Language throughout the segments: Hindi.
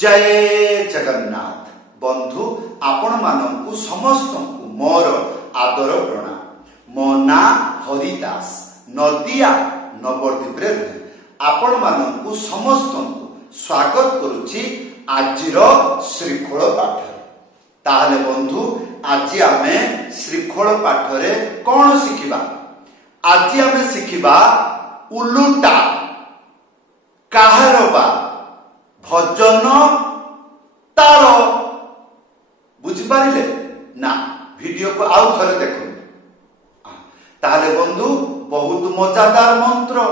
जय जगन्नाथ बंधु आपण मानू समस्त मोर आदर प्रणाम। मो ना हरिदास नदिया नवद्वीप आपण मानू समस्त स्वागत करुछि आजिर श्रीखोल पाठ। ताहले बंधु आज आमे श्रीखोल पाठ रे कौन शिखिबा? आज आमे शिखिबा उलुटा काहरबा भजन ताल। बुझिपारे ना? वीडियो को आउ थरे देखो। ताहले बंधु बहुत मजादार मंत्र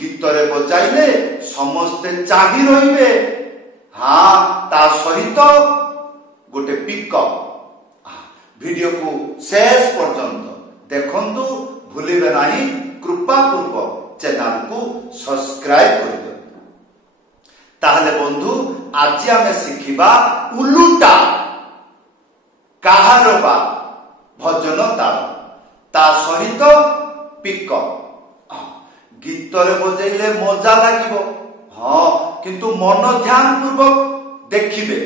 गीत रे बजाइले समस्ते चाही रहिबे। हाँ ता सहित गोटे पिकअप। वीडियो को शेष पर्यंत देखंतु भूलिबे नाही। कृपा पूर्वक चैनल को सब्सक्राइब कर दे। ताहले बंधु आज आमे शिखिबा उलुटा काहरबा भजन ताल ता सहित पिकअप। गीत रे बजाइले मजा लागिबो। हाँ किंतु मन ध्यान पूर्वक देखिबे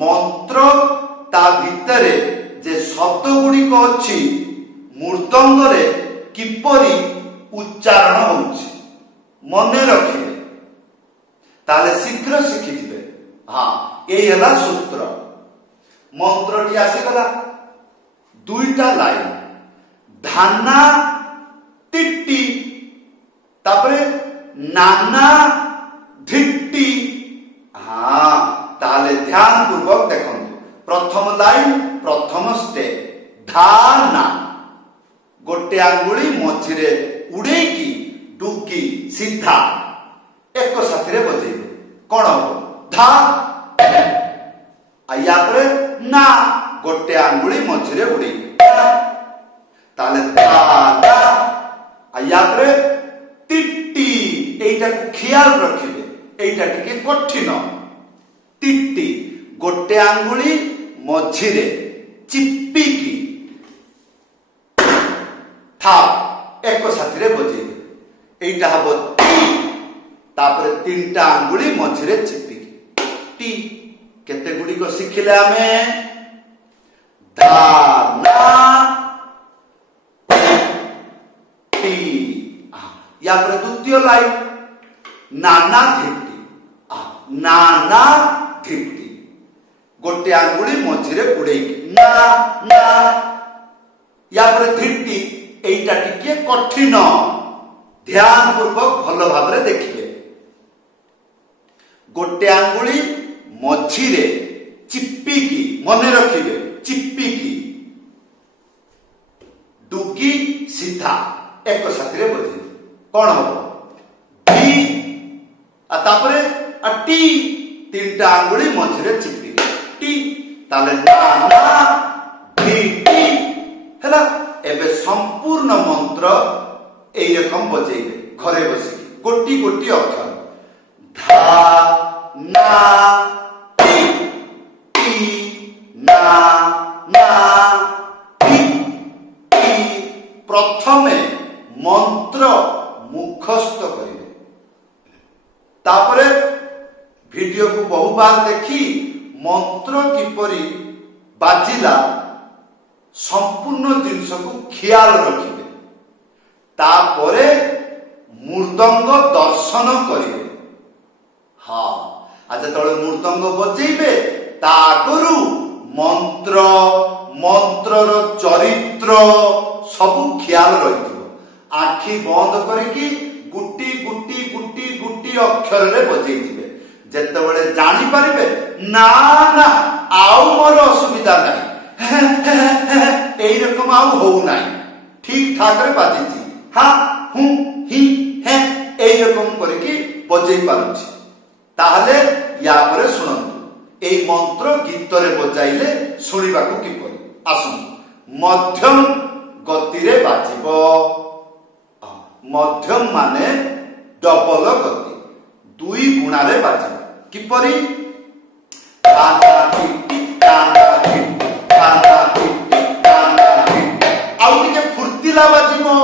मंत्र ता भितरे जे शब्द गुड़िक अछि मृदंग रे किपरि उच्चारण होउछि मने रखिबे ताले शीघ्र शिखि दिबे। हाँ एई हला सूत्र। मंत्रटी आसीगला दुईटा लाइन धाना टिट्टी तापरे नाना धिट्टी। हाँ ताले ध्यान पूर्वक देखंतु। प्रथम लाइन प्रथम स्टेप धाना गोटे आंगुली मझिरे उड़ेकी डुकी सीधा एक साथी बजेबे कौन हम धा। या ना गोटे आंगुली मझिरे उड़े ताले धाना। या टिट्टी एटा ख्याल रखिबे एटा टिके कठिन। टिट्टी गोटे आंगुली मझिरे चिप्पिकी था एक साथी बजेबे एटा हबो टी। तापर तीनटा आंगुली मझिरे चिप्पिकी टी। केते गुडी को शिखिले आमे धाना टी। या पर द्वितीय लाइन नाना धिट्टी। नाना धिट्टी गोटे आंगुली मझिरे बुड़ेकी ना ना। या पर धिट्टी एटा टिके कठिन। ध्यान पूर्वक भल भाबरे देखिबे। गोटे आंगुली मझिरे चिप्पिकी मने रखिबे चिप्पिकी डुकी सीधा एक साथी बजे कौन हम टी। तापरे टी तीनटा आंगुली मझिरे चिप्पिकी टी। ताले नाना धिट्टी हैला। एबे संपूर्ण मंत्र एई रकम बजेइबे घरे बसी गोटी गोटी अक्षर धा ना टी टी ना ना टी टी। प्रथमे मंत्र मुखस्थ करिवे तापरे वीडियो को बहु बार देखी मंत्र किपरि बाजिला संपूर्ण जिनस को ख्याल रखिबे। तापरे मृदंग दर्शन करिवे। हाँ आज तळे मृदंग बजेइबे ता आगरु मंत्र मंत्रर चरित्र सब ख्याल रहिथिबो। आखि बंद करिकी गुटी गुटी गुटी गुटी अक्षर रे बजेइथिबे। जेतेबेले जानि परिबे ना ना आउ मोर असुविधा नाही एई रकम आउ होउ नाही ठीक ठाक रे बाजिछि। हाँ हूँ ही है एई रकम करिकी बजेइ पारुछि। ताहले या परे सुनंतु एई मंत्र गीत रे बजाइले सुनिबाकू किपरि आसु। मध्यम गति रे बाजिबो। मध्यम माने डबल गति दुई गुणा रे बाजिबो किपरि ताना टिट्टी ताना टिट्टी ताना टिट्टी ताना टिट्टी। आउ टिके फुर्तिला बाजिबो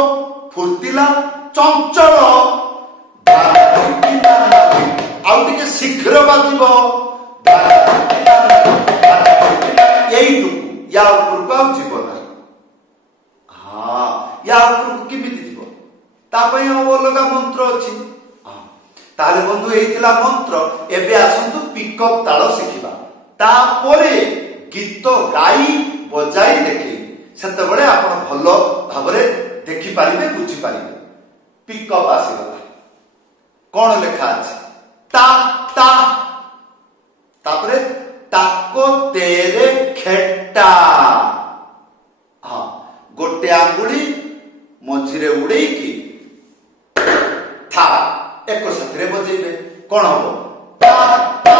फुर्तिला चंचल ताना टिट्टी ताना टिट्टी। आउ टिके शीघ्र बाजिबो ताना बंधु एइथिला मंत्र एबे आसंतु पिकअप ताल शिखिबा तापरे गीत गाई बजाई देखि सेते बळे आपण भलो भाबरे देखि पारिबे बुझी पारिबे पिकअप आसीगला कोन लेखा अछि ता ता तापरे ताको तेरे खेटा हां गोटे आंगुली मझिरे उड़ेई की था एक साथरे बजेबे कोन हबो ता ता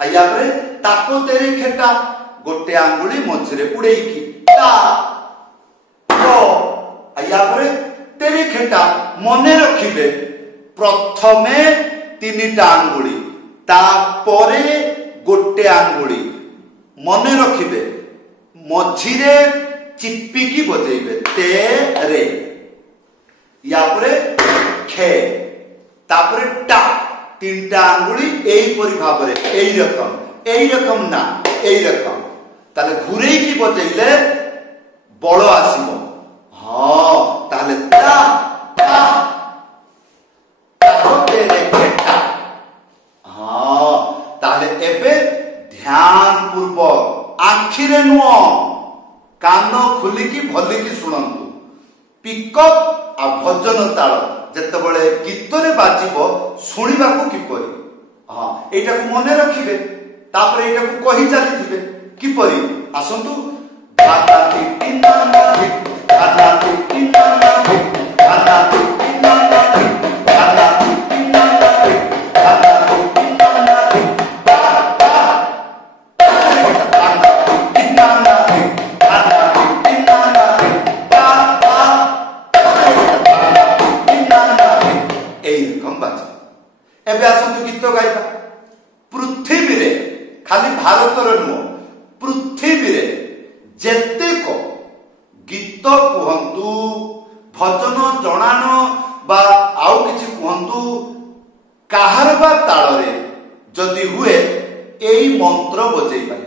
आया परे ताको तेरे खेटा गोटे आंगुली मझिरे उड़ेई की ता तो आया परे तेरे खेटा मने रखिबे प्रथमे तीनिटा आंगुली तापरे गोटे आंगुली मने रखिबे मझिरे चिप्पिकी बजेबे तेरे या परे खे तापरे टा तीनटा आंगुली एई परि भाबरे एई रकम ना एई रकम ताले घुरेई की बजेइले बळ आसीबो हां ताले ता ता ताको तेरे खेटा हां ताले एबे ध्यान पूर्वक आखिरे नुओ कान खुली की भली की सुनंतु पिकअप आ भजन ताल जेतेबेले गीत रे बाजिबो सुनिबा को किपरि हां एटा को मने रखिबे तापर एटा को कहि चली दिबे किपरि आसंतु गाना टिटिना ना गाना टिटिना ना गाना टिटिना ना गाना टिटिना ना गाना टिटिना ना बा बा गाना टिटिना ना गाना टिटिना ना बा बा गाना टिटिना ना एई रकम बाज एबे आसंतु गीत गाइबा पृथ्वी रे खाली भारत रे नो पृथ्वी रे जेतेक गीत कहंतु भजन जणान बा आउ किछि कहंतु काहार बा ताल रे जदि हुए एई मंत्र बजै पाए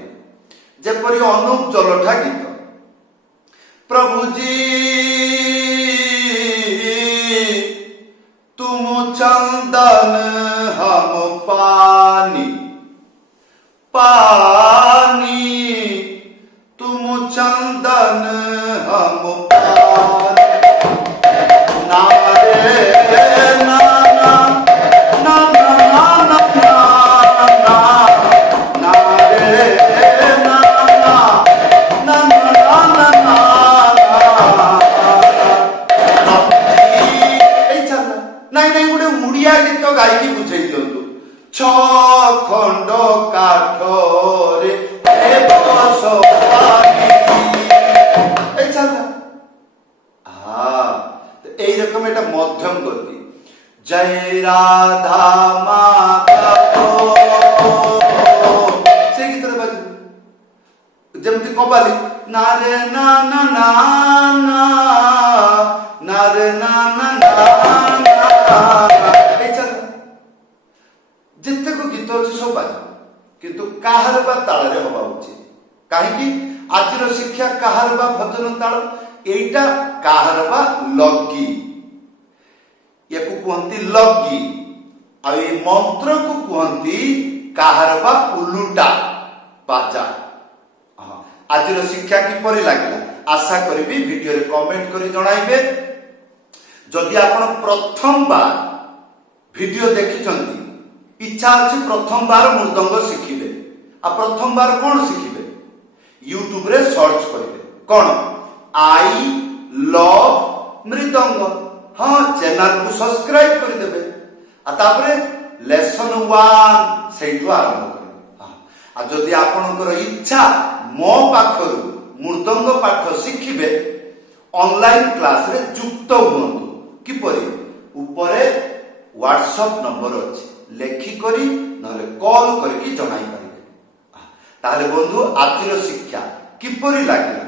जेपरि अनुप जलठा गीत प्रभु जी तुम चंदन हम पानी पानी तुम चंदन हम पानी ना रे ना ना ना ना ना ना ना रे ना ना ना ना ना ना ନାଇଁ ନାଇଁ ଗୋଟେ ଉଡିଆ ଗୀତ ଗାଇକି ବୁଝେଇ ଦିଅନ୍ତୁ ଛ ଖଣ୍ଡ କାଠରେ এই রকম এটা মধ্যম গতি জয় রাধা মাতা সেই গীতরে বাজে যেমতি কবালি না রে না না না না না রে না না না যেতেক গীত আছে সব বাজে কিন্তু কাহার বা তাଳରେ হবা উচিত কাহিকি আজির শিক্ষা কাহার বা ভজন তাଳ এইটা কাহার বা লগি ইয়াকু কুহନ୍ତି লগি আর এই মন্ত্র কু কুহନ୍ତି কাহার বা উলুটা বাজা আজির শিক্ষা কিপরি লাগিলা আশা করিবি ভিডিও রে কমেন্ট করি জଣାইবে যদি আপন প্রথম বার ভিডিও দেখিছন্তি इच्छा अच्छी प्रथम बार मृदंग शिखिबे आ प्रथम बार कौन शिखिबे यूट्यूब रे सर्च करिवे कौन आई लव मृदंग हाँ चैनल को सब्सक्राइब कर देबे आ तापरे लेसन 1 सेठु आरंभ करिवे आ जदि आपनकर इच्छा मो पाखरु मृदंग पाठ शिखिबे ऑनलाइन क्लास रे युक्त हुंतु किपरि ऊपरे व्हाट्सएप नंबर अछि लेखि करी नले कॉल करके जणाई पारिबे ताले बंधु आजिर शिक्षा किपरि लागिला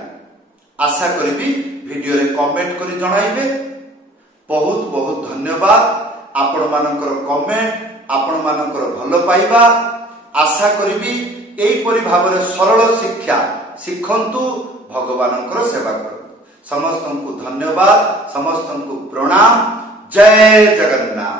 आशा करिबी वीडियो रे कमेंट करी जणाइबे बहुत बहुत धन्यवाद आपण मानकर कमेंट आपण मानकर भलो पाइबा आशा करिबी एई परि भाबरे सरल शिक्षा शिखंतु भगवानकर सेवा कर समस्तंकु धन्यवाद समस्तंकु प्रणाम जय जगन्नाथ।